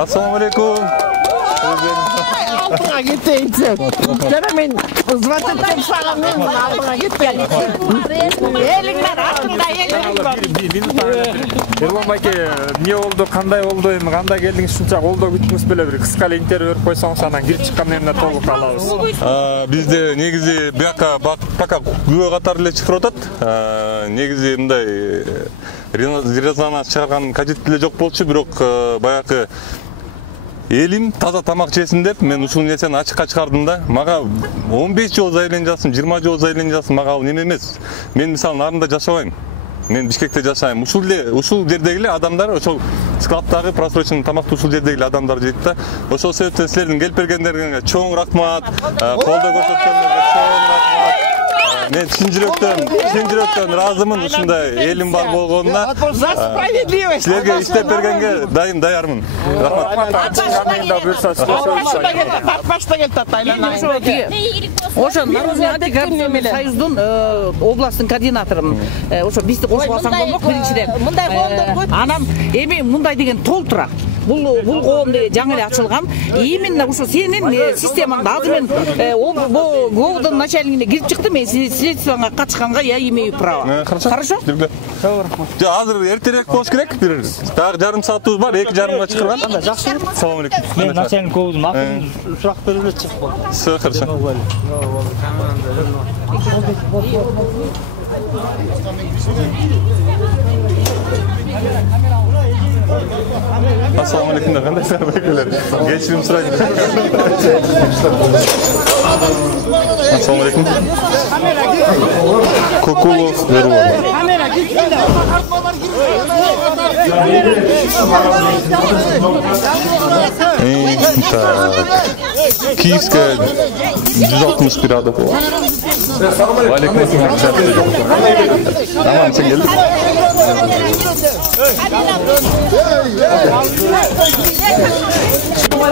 Assalamu alaikum. Altına gideceksin. Dememin uzvatacak sana ben altına gideceksin. Elinden altında elin var. Erman байке, не oldu, кандай oldu, эми кандай келдиңиз ушунча колдоо күтүңүз беле бир кыска эле интервью берип койсоңуз анан кирип чыккандан эмне толук алабыз. Бизде негизи бияка пока күбө катары эле чыгарып атат. Негизи мындай резонанс чыгарган кажети эле жок болчу, бирок баягы элим таза тамак жесин деп мен ушул нерсени ачыкка чыгардым да. Мага 15 жыл заявление жаздым, 20 жыл заявление жаздым, мага ал неме эмес. Мен мисалы нарында жашабайм. Мен Бишкекте жашайм. Ушул жердеги адамдар ошол складтагы просроченный тамакты ушул жердеги адамдар жейт да. Ошол себептен силердин келип бергендериңерге чоң рахмат. Колдоо көрсөткөндөргө чоң рахмат. Мен чын жүрөктөн ыраазымын ушундай элим бар болгонуна. Силерге иштеп бергенге даярмын. Рахмат. Ошо Народный антикоррупционный союздун областтын координаторумун. Ошо бизди кошуп алсаң болмок биринчиден. Анан эми мындай деген толтура. Бул коом деген жаңы эле ачылган. Именно ушо сенин системаңда азыр мен ГОУдун начальнигине кирип чыктым. Мен следствияга катышканга я имею право. Хорошо? Азыр эртерээк болуш керек. Дагы жарым саатыбыз бар, 2:30га чыгарган. Жакшы. Салам алейкум. Мен начальник ГОУдун акырын сурак берип эле чыгып калдым. Все хорошо. Assalamu alaikum da qanday sarbayklar. Kechirim so'rayman. Assalamu alaikum. Kokulov Erul. Так. Киевская 161 adı bu. Aleykümselam. Tamam sen geldin. Ой,